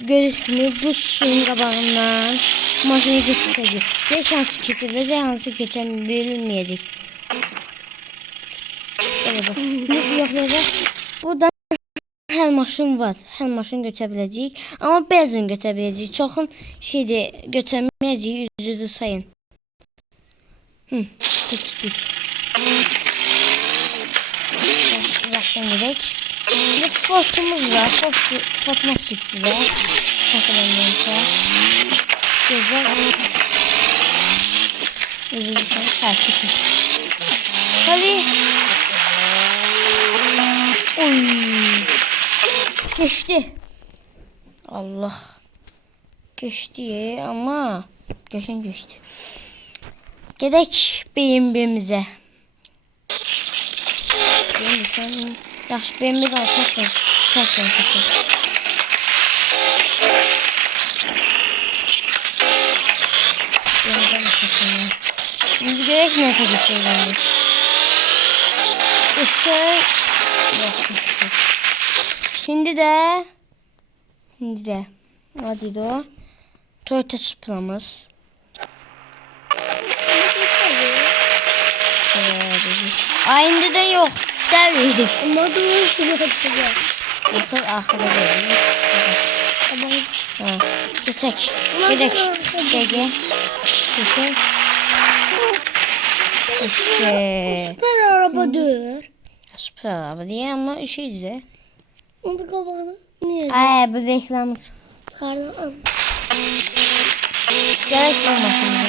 görüş kimi bu suyun qabağından maşını geçəcək. Heç hansı keçəcək, hansı keçən bilinməyəcək. Yoxlayacaq. Burada hər maşın var. Hər maşın götürə biləcəyik. Amma bəzən götürə biləcəyik. Çoxun şeydir, götürməyəcəyik. Üzüdür sayın. Keçdik. Uzaqdan gedək. Bir fotomuz var. Fotomuz çıktı da. Şakalanmayınca. Güzel. Üzüldü sayın. Ha, keçir. Hadi. Oy. Geçti. Allah. Geçti ama geçen geçti. Gedək BMW'mizə. BMW sen yaxşı BMW də tərkən keçək. İndi görək nəsə keçəcək. Işıq yok düşdü. Şimdi de hadi o Toyota Supra'mız. Aynı de yok. Deli. Motor şurada. Motor arkada değil. Ha, geçek. Gidek. Gege. Geçek. İşte. Süper araba diyor. Süper araba diye ama şeydi de. Onu kapalı. Niye? Ay bu reklamı. Kardan. Gerek bu maşınıza.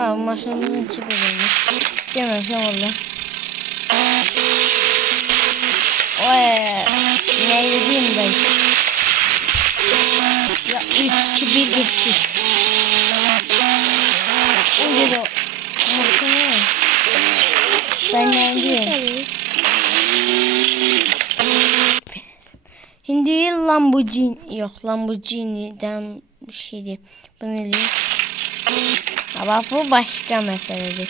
Aa, maşınımızın içi böyleymiş. Dememişim valla. Oy, ne yediğim ben. Ya 3-2-1 geçtik. Uydu da maşını. Ben neydi? Şimdi Lamborghini yok, Lamborghini'den bir şeydi. Bu ne diyeyim? Ama bu başka meseledir.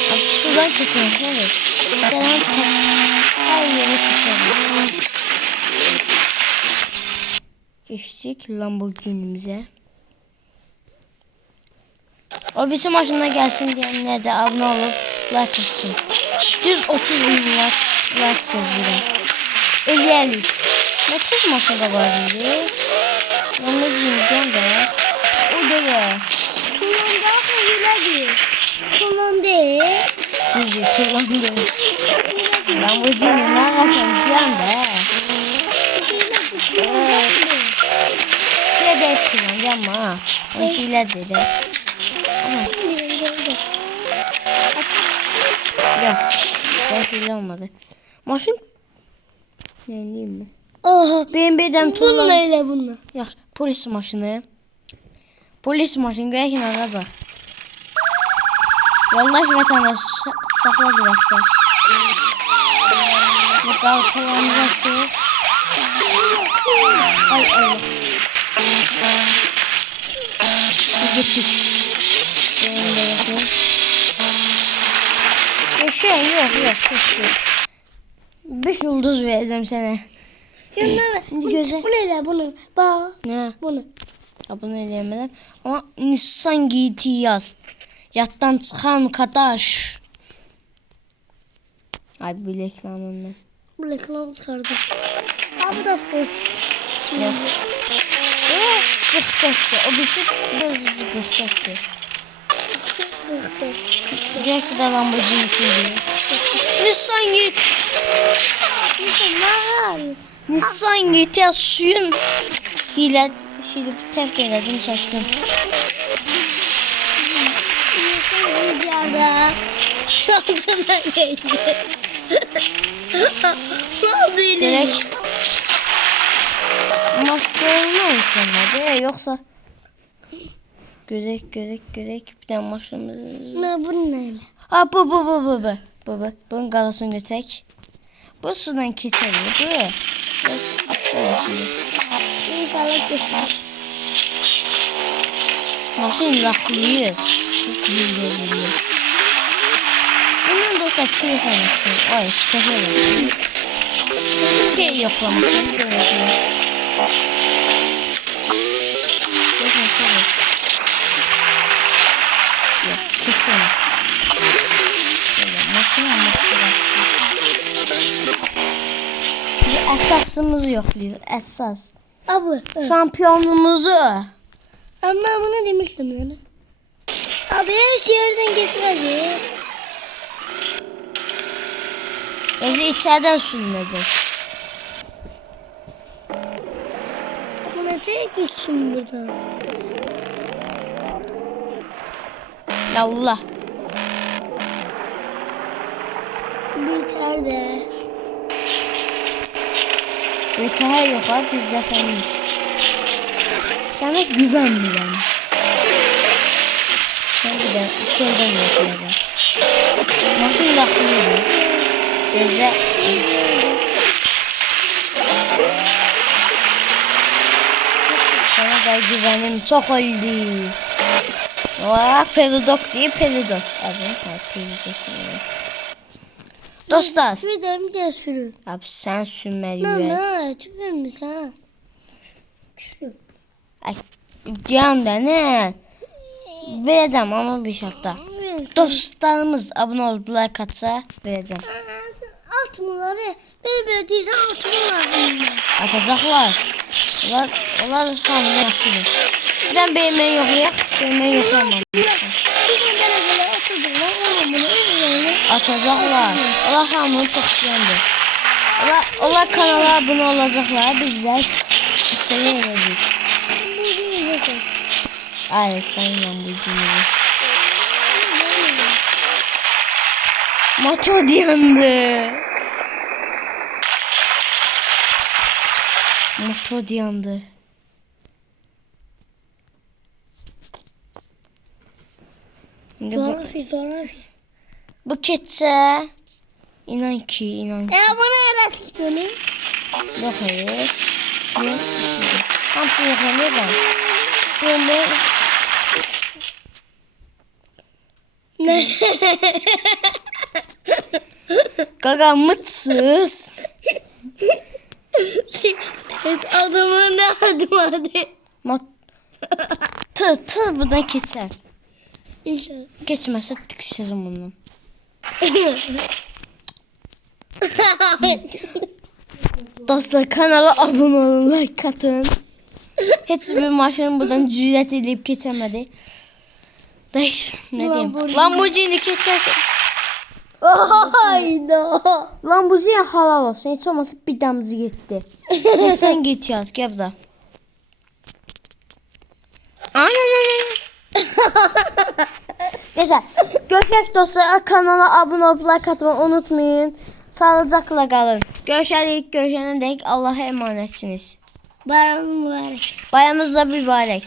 Abi şuradan geçelim. Evet. Gelen her yere geçelim. Geçtik Lamborghini'mize. O bizim maşına gelsin diyenler de abone olup like atın. Düz 30 bin like gözüyle. 50. Ne tuz maşında var şimdi? Lamborghini'den de. O da var. Tulumda hile Tulum değil. Düzü kullandı. Lamborghini ne arasın diyen de. Size de hep kullanacağım ama. Ben hile dedi. Ama. Yok. Ben hile olmadı. Maşın. Ne diyeyim mi? Aha. BMW'den Bununla tuğla. öyle bununla. Yok. Polis maşını. Polis maşını görək nə olacaq. Yoldaş vətəndaş saxla qıraqda. Bu qalqalarımızı açdıq. Ay Allah. Gittik. Benim de yapayım. Yok. Keşke. 5 yıldız vereceğim sana. Şimdi göze. Bu ne bunu? Bak. Ne? Bunu. Abone edemeden. Ama Nissan GT yaz. Yattan çıkan kardeş. Ay bu reklamım ben. Bu reklam çıkardım. Ha bu da polis. Yok. 44'tü. O bizi 44'tü. 44. Direkt bir de Lamborghini diyor. Nissan GT. Ne var? Nissan GT suyun hile şeydi teft eyledim çaştım. Videoda çaldığına geldi. Ne oldu Direkt maşlarına içemedi yoksa görek bir tane maşımız. Ne bu ne? Ha bu. Bunun galasını götürek. Bu sudan keçelim. Bu. Aslında şimdi. İnşallah geçer. Maşın laklıyor. Zilli. Bundan da olsa bir şey yapamazsın. Ay kitap öyle. şey yoklamasın. Yok, keçemez. Makine esasımızı yokluyor. Esas. Abi. Şampiyonluğumuzu. Ama bunu demiştim yani. Abi her şey yerden geçmez ya. Özü içeriden sürünecek. Bu nasıl gitsin buradan? Allah. Biter de. Yeter yok abi bir defa. Sana güvenmiyorum. Sen bir de içeriden yapacağım. Nasıl laflıydı? Gece. Sana da güvenim çok oldu. Olarak peludok değil peludok. Evet peludok. Dostlar. Şuradan bir de sürü. Abi sen sürmeliydin. Mama tüpün mü sen? Yanında ne? Vereceğim ama bir şartla. Dostlarımız abone olup like atsa vereceğim. Atmaları böyle değilse atmalar. Atacaklar. Onlar hamle yapıyor. Birden beğenmeyi yoklayaq. Beğenmeyi yoklamam. Atacaklar. Allah hamını çok işlendi. Onlar kanala abone olacaklar. Bizler istediğini edecek. Hayır sayın bu cümleyi. Motor yandı. Motor yandı. Şimdi bu keçse inan ki. Bana yarat istiyorsun. Yok hayır. Suya hamsını yakalayacağım. Böyle Ne? gaga mıtsız. Adamı ne adım hadi. Tır buradan geçer. İnşallah. Geçmezse tükürseğim bundan. Dostlar kanala abone olun, like atın. Hiçbir maşın buradan cüret edip geçemedi. Day, ne diyeyim? Lamborghini geçerse. Hayda. Lamborghini halal olsun. Hiç olmazsa bir damcı gitti. Sen git yaz, gel burada. Aynen. Neyse. Görüşmek dostlar. Kanala abone olup like atmayı unutmayın. Sağlıcakla kalın. Görüşene dek Allah'a emanetsiniz. Bayram mübarek. Bayramınız da mübarek.